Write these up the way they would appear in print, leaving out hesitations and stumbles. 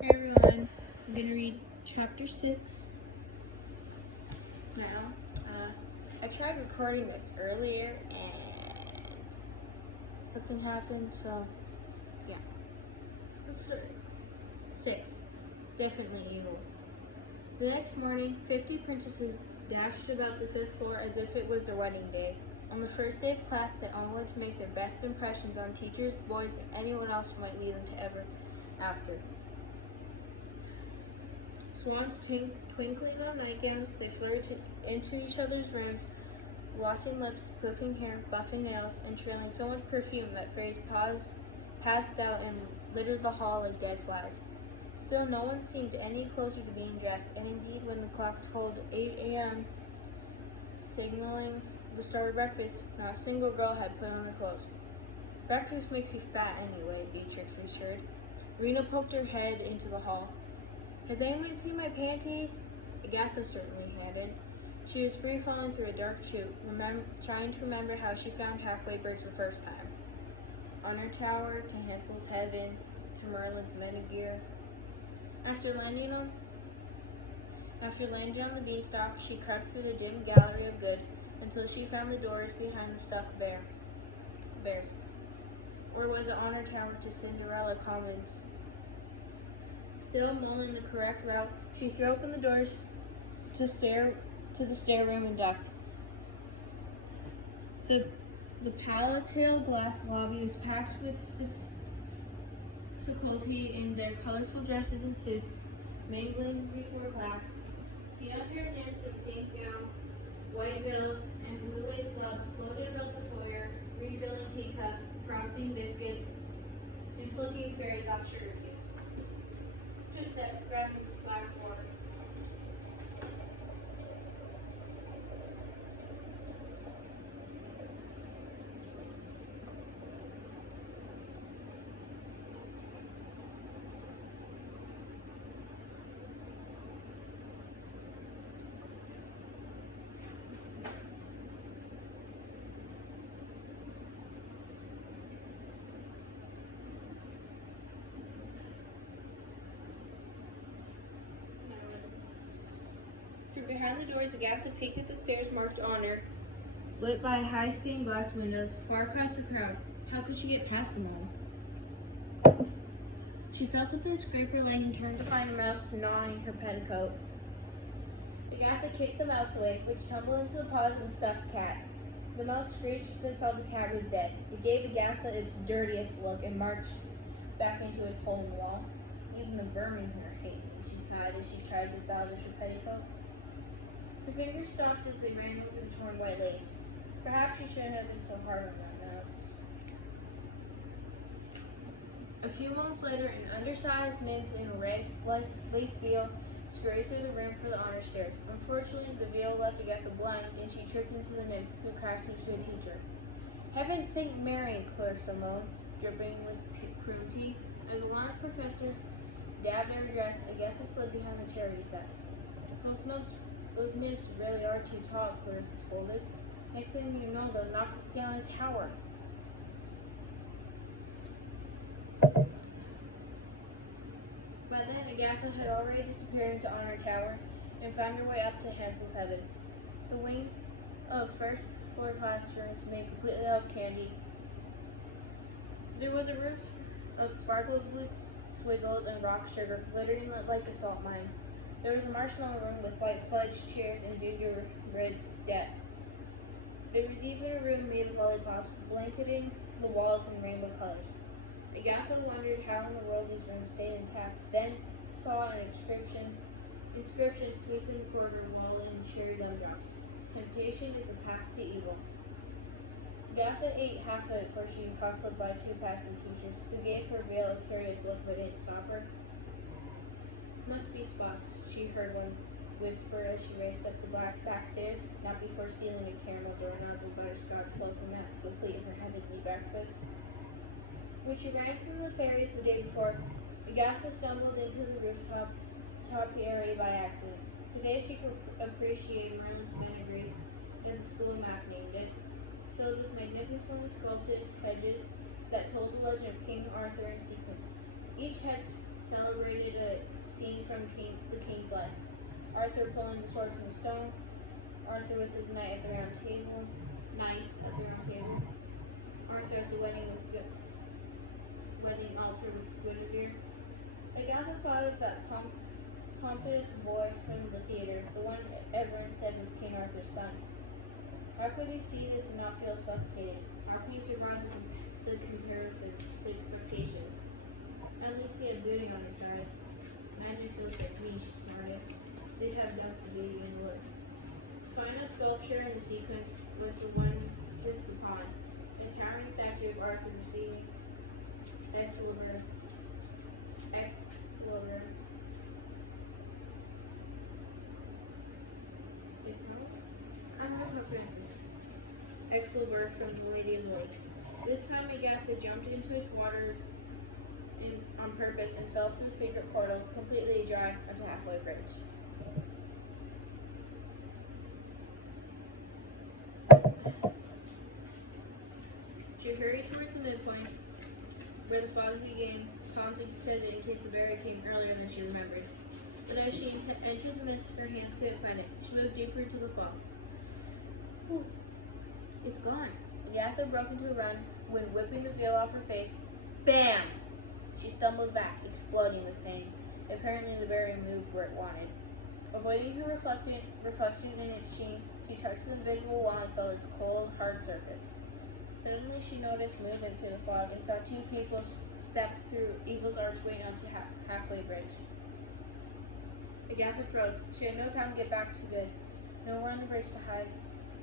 Hey everyone, I'm going to read chapter 6 now. I tried recording this earlier and something happened, so yeah. Let's start. 6. Definitely evil. The next morning, 50 princesses dashed about the 5th floor as if it was their wedding day. On the first day of class, they all wanted to make their best impressions on teachers, boys, and anyone else who might lead them to ever after. Swans twinkling on nightgowns, they flirted into each other's rooms, glossing lips, poofing hair, buffing nails, and trailing so much perfume that fairies passed out and littered the hall like dead flies. Still, no one seemed any closer to being dressed, and indeed, when the clock told 8 a.m., signaling the start of breakfast, not a single girl had put on her clothes. Breakfast makes you fat anyway, Beatrix assured. Rena poked her head into the hall. Has anyone seen my panties? Agatha certainly hadn't. She was free-falling through a dark chute, trying to remember how she found halfway birds the first time. On her tower, to Hansel's heaven, to Merlin's metagear. After landing on the beanstalk, she crept through the dim gallery of good until she found the doors behind the stuffed bears. Or was it on her tower to Cinderella Commons? Still mulling the correct route, she threw open the doors to the stair room and ducked. The palatal glass lobby was packed with faculty in their colorful dresses and suits, mingling before class. The unpaired nymphs of pink gowns, white veils, and blue lace gloves floated about the foyer, refilling teacups, frosting biscuits, and flicking fairies off sugar cubes. Just that grabbing glass water. From behind the doors, Agatha peeked at the stairs marked honor, lit by high stained glass windows, far across the crowd. How could she get past them all? She felt something scrape her leg and turned to find a mouse gnawing her petticoat. Agatha kicked the mouse away, which tumbled into the paws of a stuffed cat. The mouse screeched, then saw the cat was dead. It gave Agatha its dirtiest look and marched back into its hole in the wall. Even the vermin here hate me, she sighed as she tried to salvage her petticoat. Her fingers stopped as they ran over the torn white lace. Perhaps she shouldn't have been so hard on that mouse. A few moments later, an undersized nymph in a red lace veil scurried through the room for the honor stairs. Unfortunately, the veil left Agatha blind, and she tripped into the nymph, who crashed into a teacher. Heaven St. Mary, Clarissa moaned, dripping with cruelty. As a line of professors dabbed their dress, Agatha slid behind the charity steps. Those nymphs really are too tall, Clarissa scolded. Next thing you know, they'll knock down a tower. By then, Agatha had already disappeared into Honor Tower and found her way up to Hansel's heaven. The wing of first-floor classrooms made completely out of candy. There was a roof of sparkling blue swizzles and rock sugar, glittering like a salt mine. There was a marshmallow room with white fudge chairs and gingerbread desks. There was even a room made of lollipops, blanketing the walls in rainbow colors. Agatha wondered how in the world these rooms stayed intact, then saw an inscription sweeping the corridor wall in cherry gumdrops. Temptation is the path to evil. Agatha ate half of it before she was hustled by two passing teachers, who gave her veil a curious look but didn't stop her. Must be spots, she heard one whisper as she raced up the back stairs, not before stealing a caramel doorknob and butterscotch welcome mat to complete her heavenly breakfast. When she ran from the fairies the day before, Agatha stumbled into the rooftop area by accident. Today she could appreciate Merlin's vinegary, as the school map named it, filled with magnificently sculpted hedges that told the legend of King Arthur in sequence. Each hedge celebrated a from the king's life. Arthur pulling the sword from the stone. Arthur with his knights at the round table. Arthur at the wedding altar with Guinevere. Agatha thought of that pompous boy from the theater, the one everyone said was King Arthur's son. How could he see this and not feel suffocated? How can he survive the comparisons, the expectations? At least he had beauty on his side. Imagine if it looked like me, she snorted. They'd have done for beauty and look. Final sculpture in the sequence was the one with the pond, a towering statue of Arthur receiving Excalibur. Excalibur from the Lady of the Lake. This time Agatha jumped into its waters on purpose and fell through the secret portal, completely dry onto Halfway Bridge. She hurried towards the midpoint, where the fog began, pausing to steady in case the barrier came earlier than she remembered. But as she entered the mist, her hands couldn't find it. She moved deeper into the fog. Ooh, it's gone. Agatha broke into a run, when whipping the veil off her face. Bam! She stumbled back, exploding with pain. Apparently the barrier moved where it wanted. Avoiding her reflection in its sheen, she touched the invisible wall and felt its cold, hard surface. Suddenly she noticed movement through the fog and saw two people step through Evil's archway onto Halfway Bridge. Agatha froze. She had no time to get back to Good. Nowhere on the bridge to hide.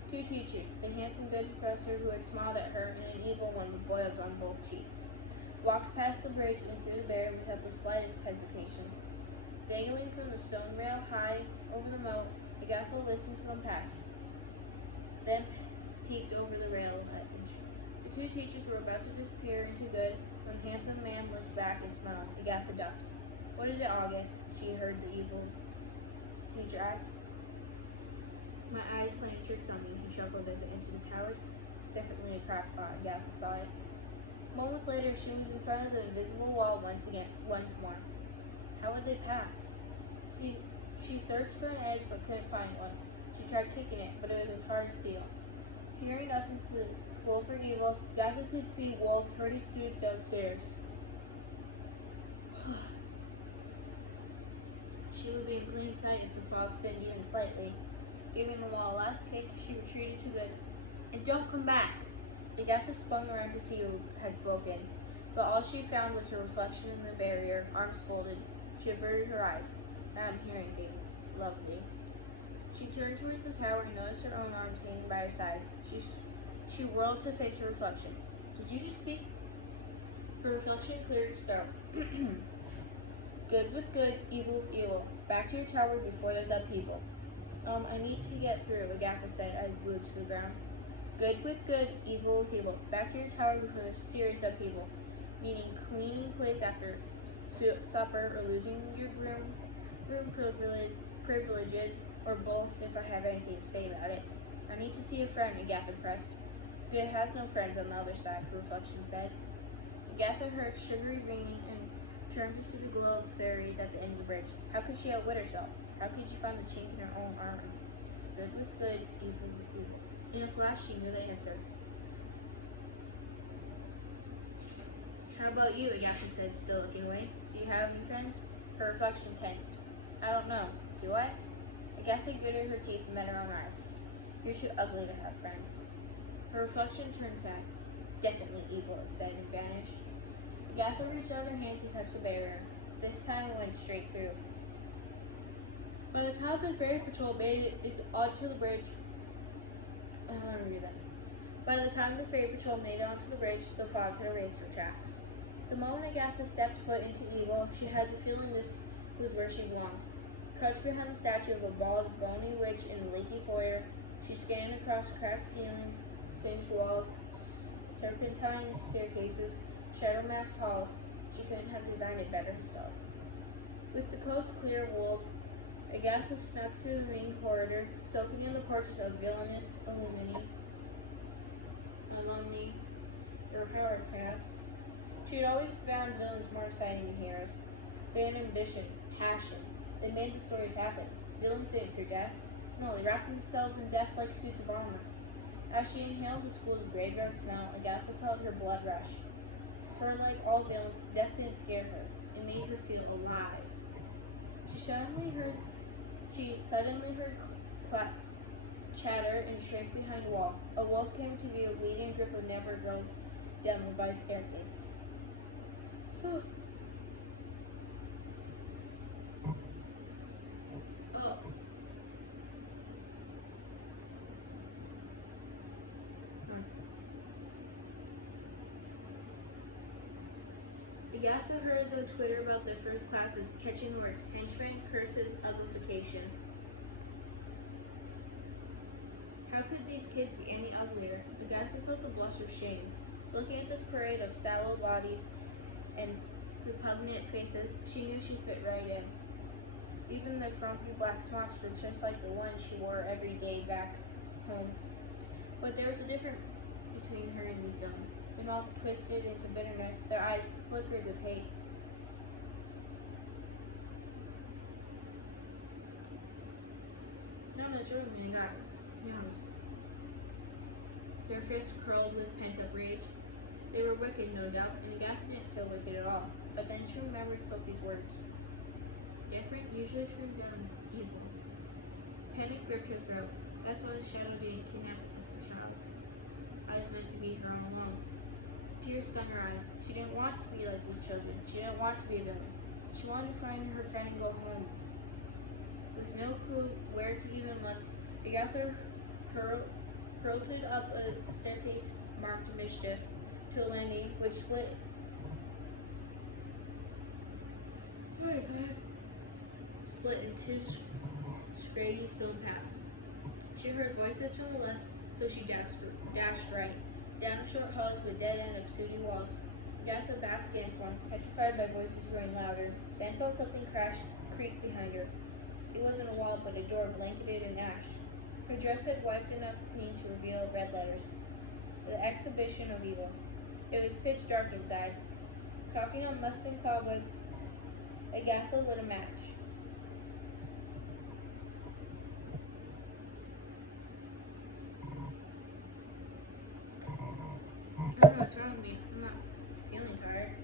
Two teachers, the handsome Good professor who had smiled at her and an evil one with boils on both cheeks, walked past the bridge and through the barrier without the slightest hesitation. Dangling from the stone rail high over the moat, Agatha listened to them pass, then peeked over the rail edge. The two teachers were about to disappear into Good when the handsome man looked back and smiled. Agatha ducked. "What is it, August?" she heard the evil teacher ask. "My eyes playing tricks on me," he chuckled as it entered the towers. Definitely a crackpot, Agatha thought. Moments later, she was in front of the invisible wall once more. How would they pass? She searched for an edge but couldn't find one. She tried kicking it, but it was as hard as steel. Peering up into the school for evil, Agatha could see wolves herding students downstairs. She would be in plain sight if the fog thinned even slightly. Giving them all a last kick, she retreated to Good. "And don't come back!" Agatha spun around to see who had spoken, but all she found was her reflection in the barrier, arms folded. She averted her eyes. "Now I'm hearing things. Lovely." She turned towards the tower and noticed her own arms hanging by her side. She whirled to face her reflection. "Did you just speak?" Her reflection cleared its throat. "Good with good, evil with evil. Back to your tower before there's upheaval." I need to get through," Agatha said, eyes glued to the ground. "Good with good, evil with evil. Back to your tower before there's serious upheaval. Meaning cleaning plates after supper, or losing your room privileges, or both if I have anything to say about it. I need to see a friend," Agatha pressed. "Good has no friends on the other side," her reflection said. Agatha heard sugary ringing and turned to see the glow of fairies at the end of the bridge. How could she outwit herself? How could she find the chink in her own armor? Good with good, evil with evil. In a flash, she knew the answer. "How about you?" Agatha said, still looking away. "Do you have any friends?" Her reflection tensed. "I don't know. Do I?" Agatha gritted her teeth and met her own eyes. "You're too ugly to have friends." Her reflection turned sad. "Definitely evil," it said, and vanished. Agatha reached out her hand to touch the barrier. This time it went straight through. By the time the ferry patrol made it onto the bridge, By the time the ferry patrol made it onto the bridge, the fog had erased her tracks. The moment Agatha stepped foot into evil, she had the feeling this was where she belonged. Crouched behind the statue of a bald, bony witch in the leaky foyer, she scanned across cracked ceilings, singed walls, serpentine staircases, shadow-masked halls. She couldn't have designed it better herself. With the coast clear of wolves, Agatha snuck through the main corridor, soaking in the portraits of villainous alumni, or bureaucrats. She had always found villains more exciting than heroes. They had ambition, passion, They made the stories happen. Villains didn't fear death. No, they wrapped themselves in death-like suits of armor. As she inhaled the school's graveyard smell, Agatha felt her blood rush. For like all villains, death didn't scare her. It made her feel alive. She suddenly heard chatter and shrank behind a wall. A wolf came to view, leading a group of never girls down the by staircase. Oh. Agatha heard them twitter about their first classes, catching words, henchman, curses, uglification. How could these kids be any uglier? Agatha felt the blush of shame. Looking at this parade of sallow bodies and repugnant faces, she knew she fit right in. Even their frumpy black smocks were just like the ones she wore every day back home. But there was a difference between her and these villains. Their mouths twisted into bitterness, their eyes flickered with hate. Now that's really mean, got it. Their fists curled with pent-up rage. They were wicked, no doubt, and Agatha didn't feel wicked at all. But then she remembered Sophie's words. Different usually turns out evil. Panic gripped her throat. That's why the Shadow Jade kidnapped a simple child. I was meant to be her all along. Tears stung her eyes. She didn't want to be like these children. She didn't want to be a villain. She wanted to find her friend and go home. With no clue where to even look, Agatha hurtled up a staircase marked mischief to a landing which split in two scraggy stone paths. She heard voices from the left, so she dashed right, down short halls with dead end of sooty walls. Agatha backed against one, petrified by voices growing louder, then felt something creak behind her. It wasn't a wall, but a door blanketed in ash. Her dress had wiped enough clean to reveal red letters. The exhibition of evil. It was pitch dark inside. Coughing on must and cobwebs, Agatha lit a match. I don't know what's wrong with me. I'm not feeling tired.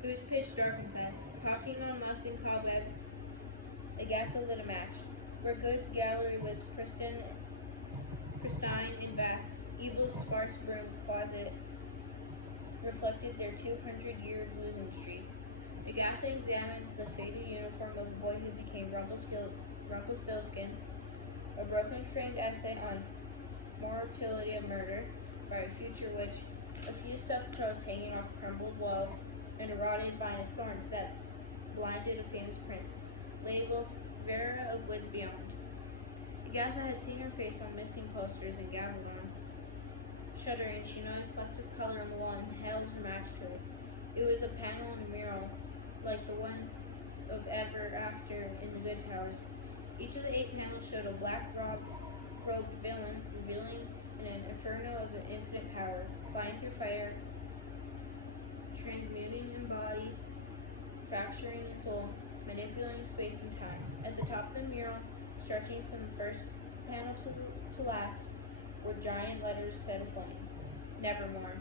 It was pitch dark inside. Coughing on must and cobwebs, Agatha lit a match. Her goods gallery was pristine and vast. Evil's sparse broom closet reflected their 200-year losing streak. Agatha examined the faded uniform of a boy who became Rumpelstiltskin, a broken-framed essay on mortality of murder by a future witch, a few stuffed crows hanging off crumbled walls, and a rotted vine of thorns that blinded a famous prince, labeled Vera of Woods Beyond. Agatha had seen her face on missing posters in Gavilan. Shuddering, she noticed flecks of color on the wall and held her match to it. It was a panel and a mural, like the one of Ever After in the Good Towers. Each of the 8 panels showed a black-robed villain revealing an inferno of infinite power, flying through fire, transmuting in body, fracturing in soul, manipulating space and time. At the top of the mural, stretching from the first panel to last, were giant letters set aflame. Nevermore.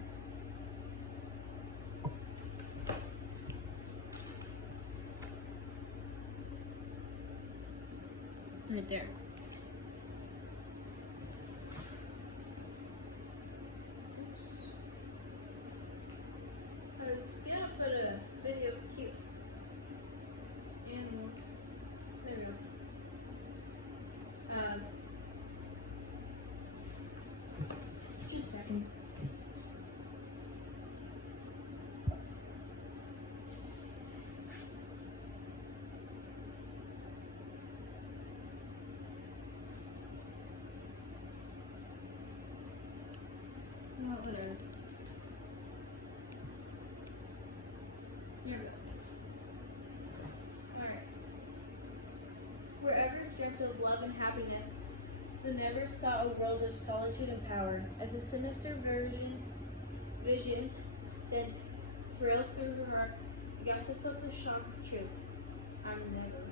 Right there. I was gonna put a video of cute animals. There we go. Just a second. Whatever. Here we go. Alright. Wherever is stripped of love and happiness, The Nevers saw a world of solitude and power, as the sinister visions sent thrills through her heart. Agatha felt the shock of truth. I'm Never.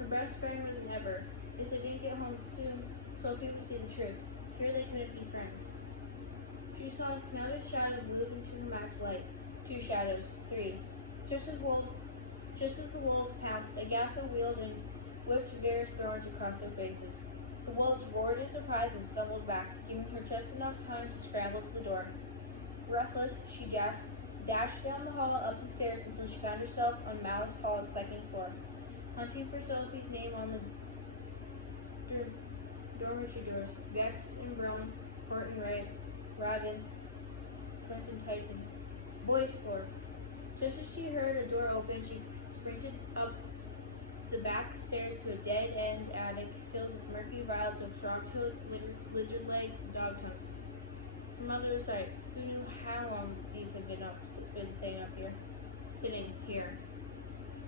Her best friend was Never. If they didn't get home soon, Sophie would see the truth. Here they couldn't be friends. She saw a snowy shadow move into the Max light. 2 shadows. 3. Just as the wolves pounced, Agatha wheeled and whipped various thorns across their faces. The wolves roared in surprise and stumbled back, giving her just enough time to scramble to the door. Breathless, she dashed down the hall up the stairs until she found herself on Malice Hall's 2nd floor, hunting for Sophie's name on the dormitory doors. Bex and Brown, Court and Ray, Raven, Flint and Tyson. Boys' floor. Just as she heard a door open, she sprinted up the back stairs to a dead-end attic filled with murky vials of frog-toes, lizard legs, and dog toes. Her mother was right. Who knew how long these had been sitting here?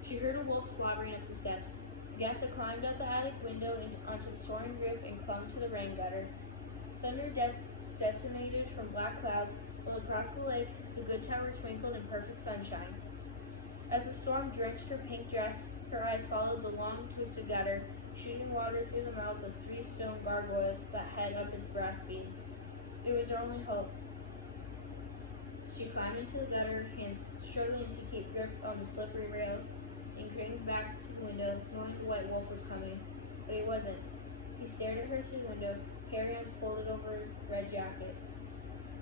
She heard a wolf slobbering up the steps. Agatha climbed out the attic window and onto the soaring roof and clung to the rain gutter. Thunder detonated from black clouds, while across the lake, the good tower twinkled in perfect sunshine. As the storm drenched her pink dress, her eyes followed the long, twisted gutter, shooting water through the mouths of 3 stone gargoyles that had up its brass beams. It was her only hope. She climbed into the gutter, hands struggling to keep grip on the slippery rails, and craned back to the window, knowing the white wolf was coming. But he wasn't. He stared at her through the window, hair folded over his red jacket.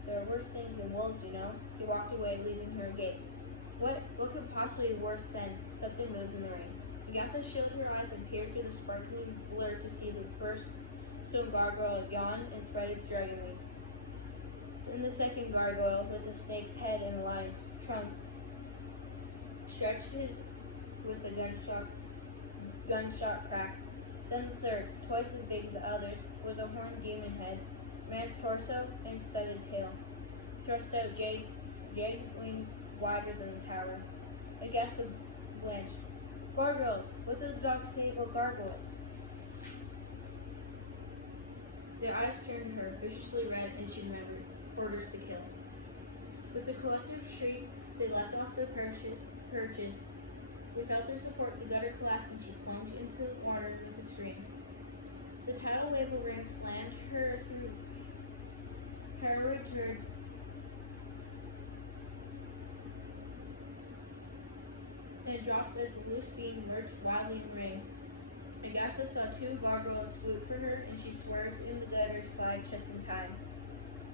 There are worse things than wolves, you know. He walked away, leaving her agape. What could possibly be worse than something moved in the rain? Agatha shielded her eyes and peered through the sparkling blur to see the first stone gargoyle yawn and spread its dragon wings. Then the 2nd gargoyle, with a snake's head and a lion's trunk, stretched his with a gunshot crack. Then the 3rd, twice as big as the others, was a horned demon head, man's torso, and studded tail. Thrust out jagged wings wider than the tower. Agatha blanched. Gargoyles! What did the dogs say about gargoyles? Their eyes turned her, viciously red, and she remembered. Orders to kill. With a collective shriek, they leapt off their perches. Without their support, the gutter collapsed and she plunged into the water with a scream. The tidal wave of rain slammed her through harrowed turds and drops as the loose beam lurched wildly in the rain. Agatha saw 2 gargoyles swoop for her, and she swerved in the gutter slide just in time.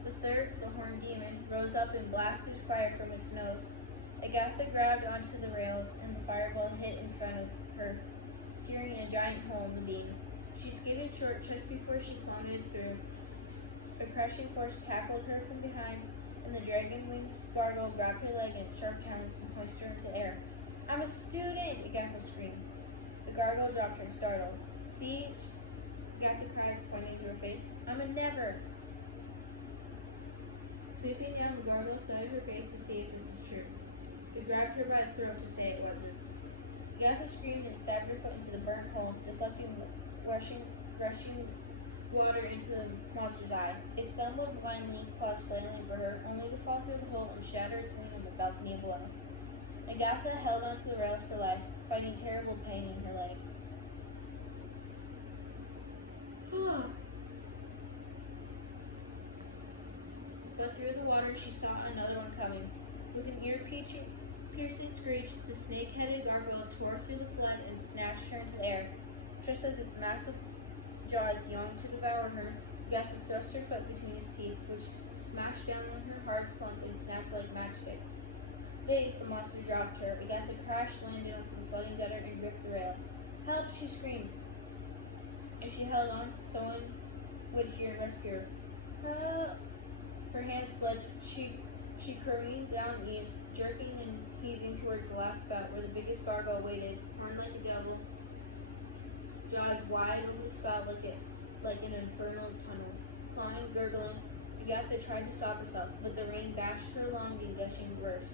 The 3rd, the horned demon, rose up and blasted fire from its nose. Agatha grabbed onto the rails, and the fireball hit in front of her, searing a giant hole in the beam. She skidded short just before she plummeted through. A crushing force tackled her from behind, and the dragon-winged gargoyle grabbed her leg in its sharp talons and hoisted her into the air. I'm a student! Agatha screamed. The gargoyle dropped her, startled. See? Agatha cried, pointing to her face. I'm a Never! Sweeping down, the gargoyle studied her face to see if this was true. It grabbed her by the throat to say it wasn't. Agatha screamed and stabbed her foot into the burnt hole, deflecting rushing water into the monster's eye. It stumbled blindly, claws flailing for her, only to fall through the hole and shatter its wing on the balcony below. Agatha held onto the rails for life, fighting terrible pain in her leg. But through the water she saw another one coming. With an ear-piercing screech, the snake-headed gargoyle tore through the flood and snatched her into the air. Just as its massive jaws yawned to devour her, Agatha thrust her foot between its teeth, which smashed down on her hard plump and snapped like matchsticks. Base, the monster dropped her. Agatha crashed, landed onto the flooding gutter, and gripped the rail. Help! She screamed. As she held on, someone would hear and rescue her. Help! Her hands slipped. She careened down eaves, jerking and heaving towards the last spout where the biggest gargoyle waited, horned like a devil, jaws wide over the spout like an infernal tunnel. Clawing, gurgling, Agatha tried to stop herself, but the rain bashed her along the gushing burst.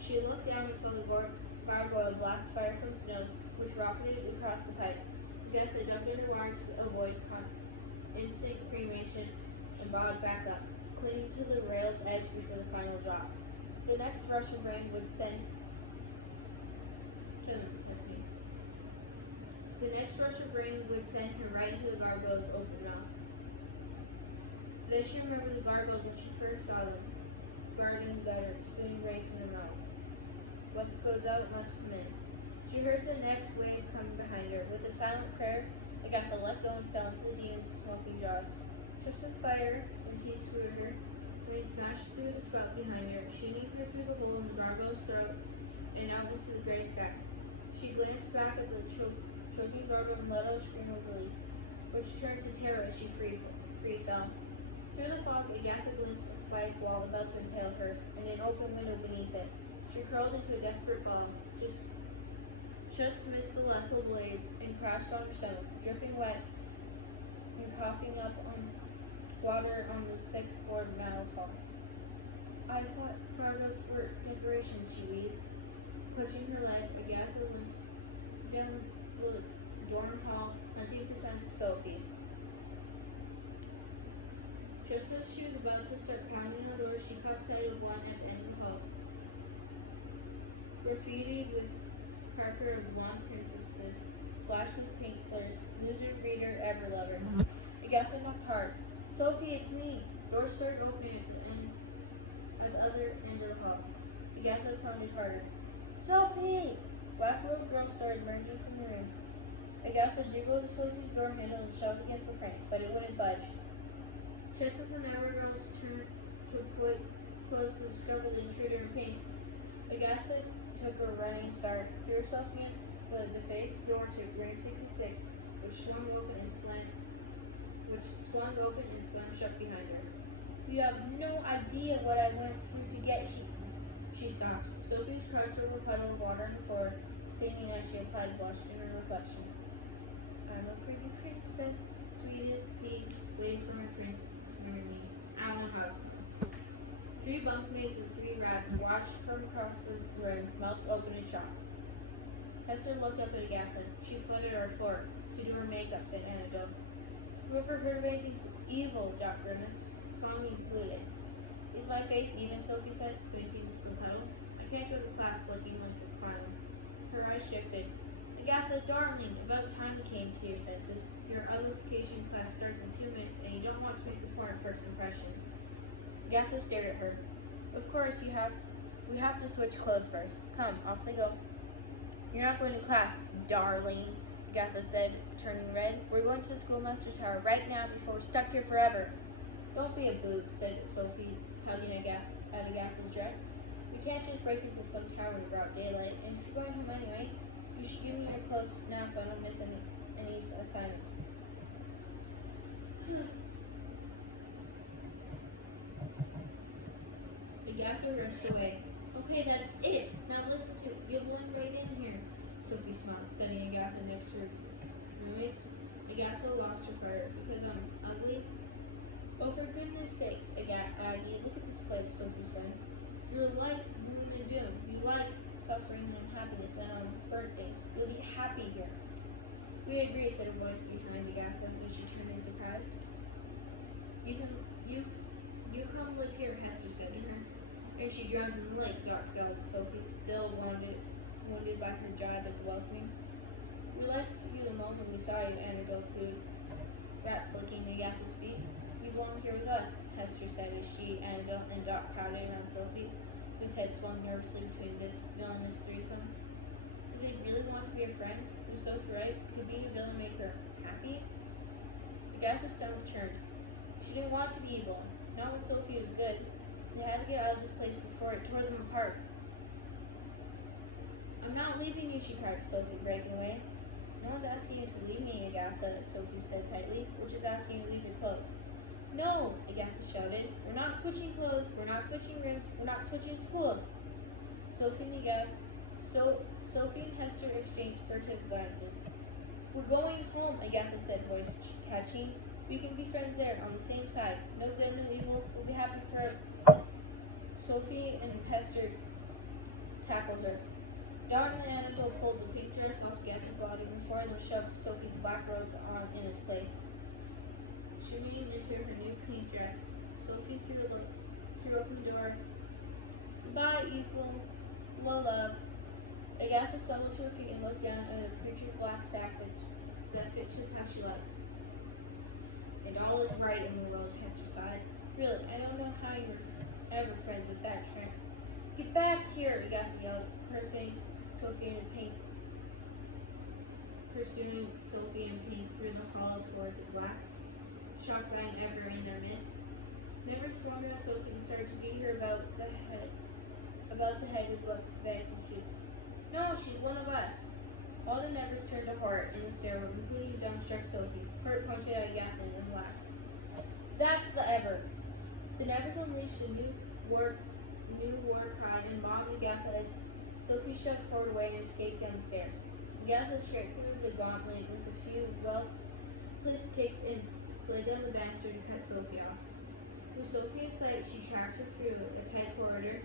She looked down and saw the gargoyle blast fire from its nose, which rocketed across the pipe. Agatha ducked underwater to avoid instant cremation and bobbed back up, clinging to the rail's edge before the final drop. The next rush of rain would send her right into the gargoyle's open mouth. Then she remembered the gargoyles when she first saw them, guarding gutter, spitting rain from their mouths. What goes out must come in. She heard the next wave coming behind her. With a silent prayer, Agatha let go and fell into the demon's smoking jaws. Tristan's fire and teeth screwed her. Rain smashed through the spout behind her, shooting her through the hole in the gargoyle's throat and out into the gray sky. She glanced back at the choking gargoyle and let out a scream of relief, which turned to terror as she free fell. Through the fog, Agatha glimpsed a spiked wall about to impale her, and an open window beneath it. She curled into a desperate ball, just missed the lethal blades, and crashed on her stomach, dripping wet and coughing up on water on the sixth floor of Mal's hall. I thought gargoyles were decorations, she wheezed. Pushing her leg, Agatha limped down the dorm hall, hunting for signs of Sophie. Just as she was about to start pounding on the door, she caught sight of one at the end of the hall. Graffitied with Parker of blonde princesses, splashed with pink slurs, loser, reader, ever lover. Agatha knocked hard. Sophie, it's me! Doors started opening at the other end of the hall. Agatha pounded harder. Sophie! Black-robed girls started emerging from the rooms. Agatha jiggled Sophie's door handle and shoved against the frame, but it wouldn't budge. Just as the number girls turned to close to discover the intruder in pink, Agatha took a running start, threw herself against the defaced door to room 66, which swung open and slammed shut behind her. You have no idea what I went through to get here. She stopped. Sophie crouched over a puddle of water on the floor, singing as she applied blush in her reflection. I'm a pretty princess, sweet as pea, waiting for my prince to marry me. Alan Hobson. 3 bunkmates and 3 rats watched from across the room, mouths open and shut. Hester looked up at Agatha. She fluttered her floor to do her makeup, said Annabelle. Whoever heard of anything so evil, Doc grimaced. Song included. Is my face even? Sophie said, squinting into the puddle. I can't go to class looking like a clown. Her eyes shifted. Agatha, darling, about time you came to your senses. Your identification class starts in 2 minutes, and you don't want to make the poor first impression. Agatha stared at her. Of course, we have to switch clothes first. Come, off they go. You're not going to class, darling, Agatha said, turning red. We're going to the schoolmaster's tower right now before we're stuck here forever. Don't be a boob, said Sophie, tugging at Agatha's dress. We can't just break into some tower in broad daylight, and if you're going home anyway, you should give me your clothes now so I don't miss any assignments. Agatha rushed away. Okay, that's it. Now listen to it. You'll blend right in here. Sophie smiled, studying Agatha next to her roommates. Agatha lost her fire. Because I'm ugly? Oh, for goodness sakes, Aggie, look at this place, Sophie said. You're like gloom and doom. You like suffering and unhappiness and birthdays. You'll be happy here. We agree, said a voice behind Agatha when she turned in surprise. You come live here, Hester said to her. And she drowns in the lake, scowled Sophie, still wounded by her jibe at the welcoming. We left you the moment we saw you, Annabelle cooed, rats licking Agatha's feet. You belong here with us, Hester said as she, Annabelle, and Doc crowded around Sophie, whose head swung nervously between this villainous threesome. Did they really want to be a friend? It was Sophie right? Could being a villain make her happy? Agatha's stomach churned. She didn't want to be evil. Not when Sophie was good. They had to get out of this place before it tore them apart. I'm not leaving you, she cried, Sophie, breaking away. No one's asking you to leave me, Agatha, Sophie said tightly. We're just asking you to leave your clothes. No, Agatha shouted. We're not switching clothes, we're not switching rooms, we're not switching schools. Sophie and Hester exchanged furtive glances. We're going home, Agatha said, voice catchy. We can be friends there, on the same side. No good, no evil. We'll be happy forever. Sophie and Hester tackled her. Dawn and Annabelle pulled the pink dress off Agatha's body before they shoved Sophie's black robes on in its place. Shimmying into her new pink dress, Sophie threw open the door. Goodbye, equal, love. Agatha stumbled to her feet and looked down at a creature black sack that fit just how she liked. And all is right in the world, Hester sighed. Really, I don't know how you're ever friends with that tramp. Get back here, Agatha yelled, pursuing Sophie in pink through the halls towards the black, shocked by an ever-inner mist. Never swarmed at Sophie and started to beat her about the head with books, bags, and shoes. No, she's one of us. All the Nevers turned to horror in the stairwell, including dumbstruck Sophie. Kurt pointed at Agatha and laughed. That's the Ever. The Nevers unleashed a new war cry and bombed Agatha as Sophie shoved forward away and escaped down the stairs. Agatha shared through the gauntlet with a few well-placed kicks and slid down the banister to cut Sophie off. With Sophie in sight, she tracked her through a tight corridor,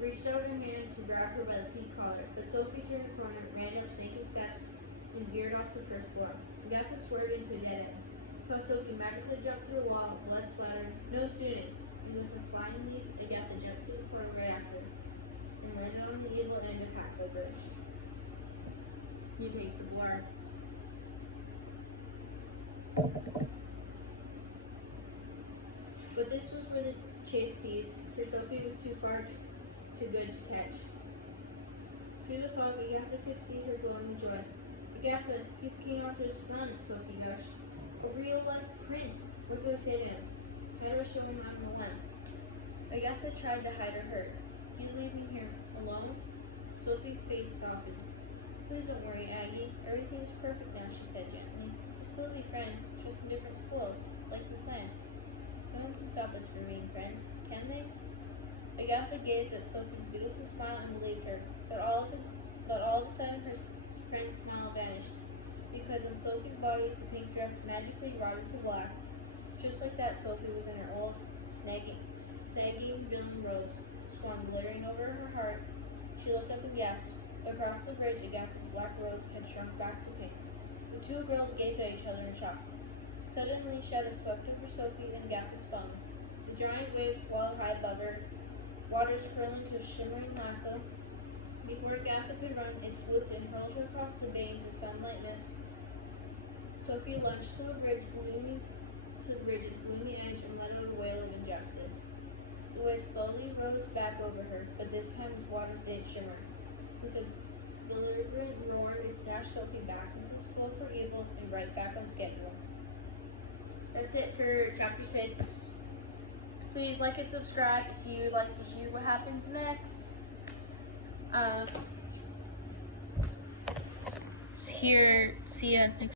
reached out her hand to grab her by the pink collar, but Sophie turned the corner, ran up sinking steps, and veered off the first floor. Agatha swerved into a dead end. Saw Sophie magically jump through a wall, blood splattered, no students, and with a flying leap, Agatha jumped through the corner right after, and landed on the evil end of Hackle Bridge. Mutates of War. But this was when the chase ceased, for Sophie was too good to catch. Through the fog, Agatha could see her glowing joy. Agatha, he's King Arthur's son, Sophie gushed. A real-life prince. What do I say to him? How do I show him I'm the one? Agatha tried to hide her hurt. You leave me here alone? Sophie's face softened. Please don't worry, Aggie. Everything is perfect now, she said gently. We'll still be friends, just in different schools, like we planned. No one can stop us from being friends, can they? Agatha gazed at Sophie's beautiful smile and believed her, but all of a sudden her friend's smile vanished, because on Sophie's body the pink dress magically rotted to black. Just like that, Sophie was in her old, sagging villain robes, swung glittering over her heart. She looked up and gasped. Across the bridge, Agatha's black robes had shrunk back to pink. The two girls gaped at each other in shock. Suddenly, shadows swept over Sophie and Agatha spun. The giant waves swallowed high above her, waters curled into a shimmering lasso. Before Agatha could run, it swooped and hurled her across the bay into sunlight mist. Sophie lunged to the bridge's gloomy edge and let out a wail of injustice. The wave slowly rose back over her, but this time its waters didn't shimmer. With a deliberate roar, it snatched Sophie back into the school for evil and right back on schedule. That's it for chapter 6. Please like and subscribe if you would like to hear what happens next. See ya next